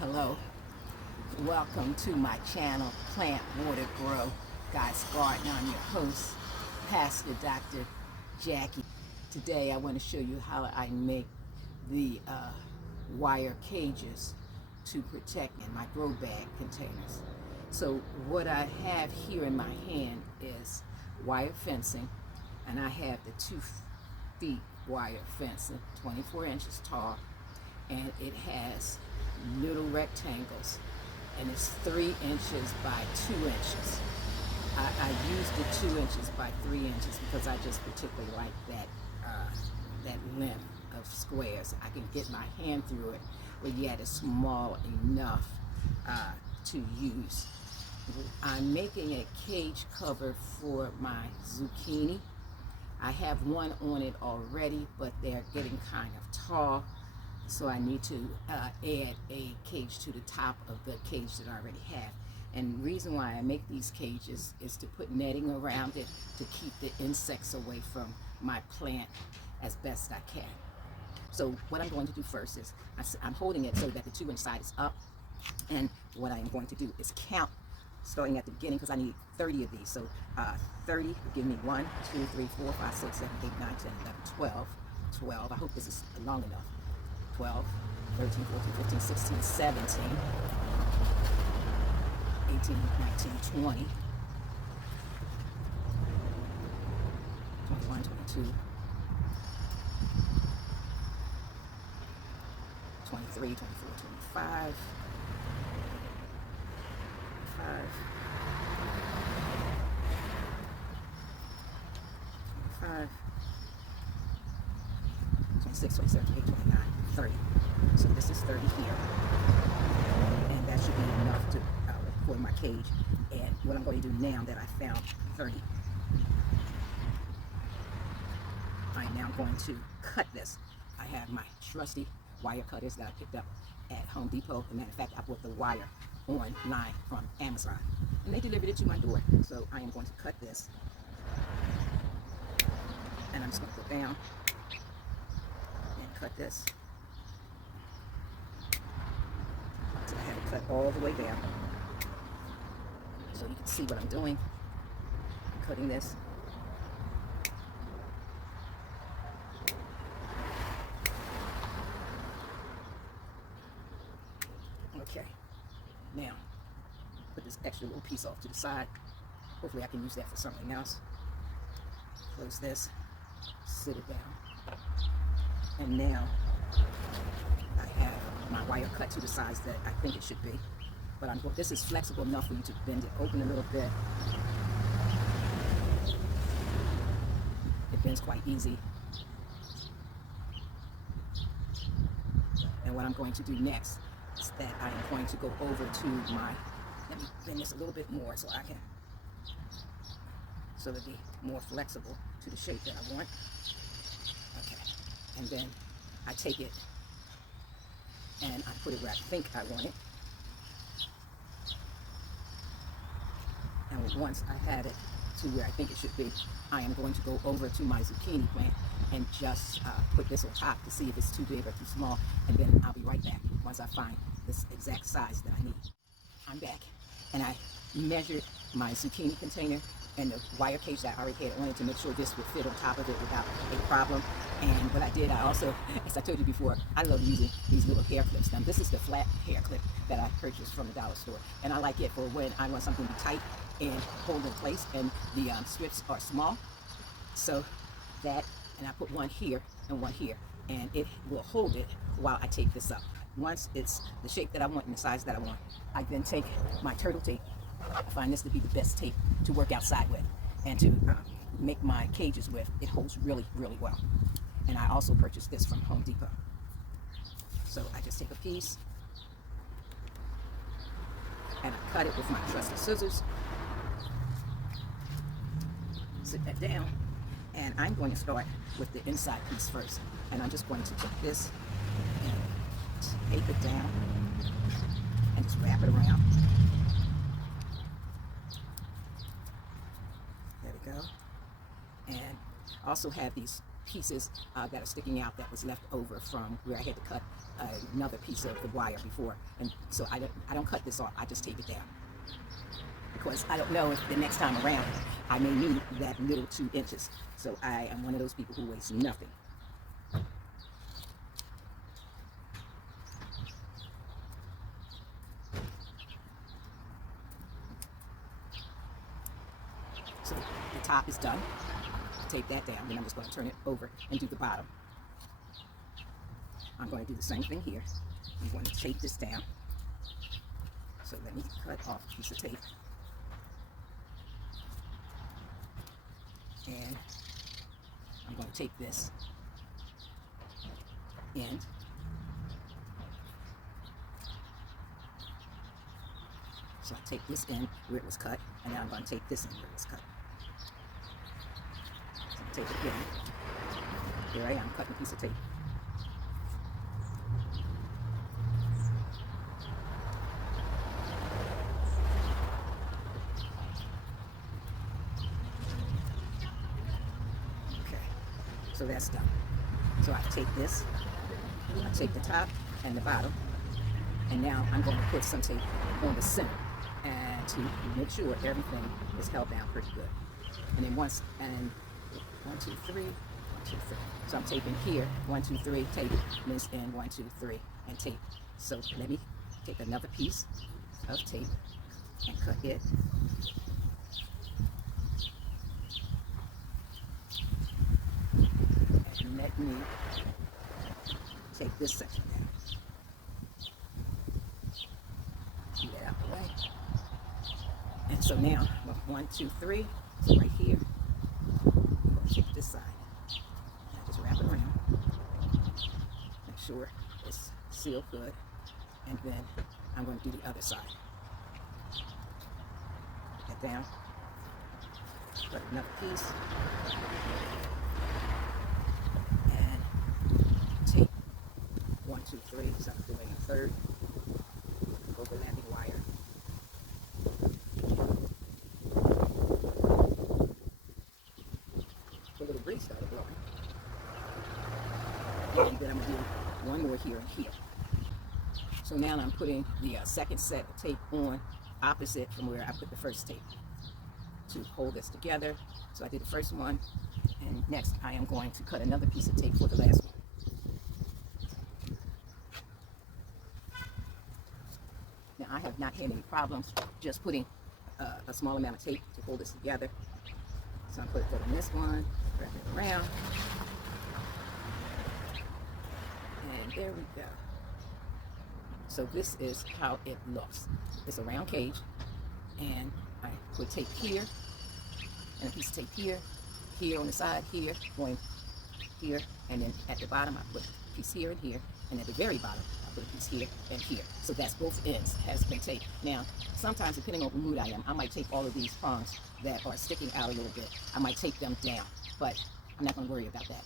Hello, welcome to my channel, Plant Water Grow God's Garden. I'm your host, Pastor Dr. Jackie. Today I want to show you how I make the wire cages to protect in my grow bag containers. So what I have here in my hand is wire fencing, and I have the 2 feet wire fencing, 24 inches tall, and it has little rectangles, and it's 3 inches by 2 inches. I used the 2 inches by 3 inches because I just particularly like that length of squares. I can get my hand through it, but yet it's small enough to use. I'm making a cage cover for my zucchini. I have one on it already, but they're getting kind of tall, so I need to add a cage to the top of the cage that I already have. And the reason why I make these cages is to put netting around it to keep the insects away from my plant as best I can. So what I'm going to do first is I'm holding it so that the 2 inch side is up, and what I am going to do is count starting at the beginning, because I need 30 of these. So 30 give me 1, 2, 3, 4, 5, 6, 7, 8, 9, 10, 11, 12. I hope this is long enough. 12, 13, 14, 15, 16, 17, 18, 19, 20, 21, 22, 23, 24, 25, 25, 26, 27, 28, 29, 30. So this is 30 here, and that should be enough to for my cage. And what I'm going to do now that I found 30, I'm now going to cut this. I have my trusty wire cutters that I picked up at Home Depot. As a matter of fact, I bought the wire online from Amazon, and they delivered it to my door. So I am going to cut this, and I'm just going to go down and cut this. So I have it cut all the way down, so you can see what I'm doing. I'm cutting this. Okay, now put this extra little piece off to the side. Hopefully I can use that for something else. Close this, sit it down, and now I have my wire cut to the size that I think it should be. But this is flexible enough for you to bend it open a little bit. It bends quite easy. And what I'm going to do next is that I am going to go over to my, let me bend this a little bit more so it'll be more flexible to the shape that I want. Okay, and then I take it and I put it where I think I want it. And once I had it to where I think it should be, I am going to go over to my zucchini plant and just put this on top to see if it's too big or too small, and then I'll be right back once I find this exact size that I need. I'm back, and I measured my zucchini container and the wire cage that I already had on it to make sure this would fit on top of it without a problem. And what I did, I also, as I told you before, I love using these little hair clips. Now this is the flat hair clip that I purchased from the dollar store, and I like it for when I want something to be tight and hold in place, and the strips are small. So that, and I put one here and one here, and it will hold it while I take this up. Once it's the shape that I want and the size that I want, I then take my turtle tape. I find this to be the best tape to work outside with and to make my cages with. It holds really, really well. And I also purchased this from Home Depot. So I just take a piece and I cut it with my trusty scissors. Sit that down, and I'm going to start with the inside piece first. And I'm just going to take this and tape it down and just wrap it around. There we go. And also have these pieces that are sticking out that was left over from where I had to cut another piece of the wire before, and so I don't cut this off. I just tape it down because I don't know if the next time around I may need that little 2 inches. So I am one of those people who wastes nothing. So the top is done. Tape that down, then I'm just going to turn it over and do the bottom. I'm going to do the same thing here. I'm going to tape this down. So let me cut off a piece of tape. And I'm going to take this end. So I take this end where it was cut, and now I'm going to take this end where it was cut. So I take it again. Here I am cutting a piece of tape. So that's done. So I take this, I take the top and the bottom, and now I'm going to put some tape on the center and to make sure everything is held down pretty good. And then once, and 1, 2, 3, 1, 2, 3. So I'm taping here, 1, 2, 3, tape, this end, 1, 2, 3, and tape. So let me take another piece of tape and cut it. Let me take this section down. Get that out of the way. And so now, 1, 2, 3, so right here, I'm going to take this side. Now just wrap it around. Make sure it's sealed good. And then I'm going to do the other side. Put that down. Put another piece. Tape 1, 2, 3, so I'm doing a third overlapping wire. A little breeze started blowing. And then I'm going to do one more here and here. So now I'm putting the second set of tape on opposite from where I put the first tape to hold this together. So I did the first one, and next I am going to cut another piece of tape for the last one. Now, I have not had any problems just putting a small amount of tape to hold this together. So I'm putting this one, wrap it around, and there we go. So this is how it looks. It's a round cage, and I put tape here, and a piece of tape here, here on the side, here, going here, and then at the bottom I put a piece here and here, and at the very bottom I put a piece here and here. So that's both ends has been taped. Now, sometimes depending on what mood I am, I might tape all of these prongs that are sticking out a little bit. I might tape them down, but I'm not going to worry about that.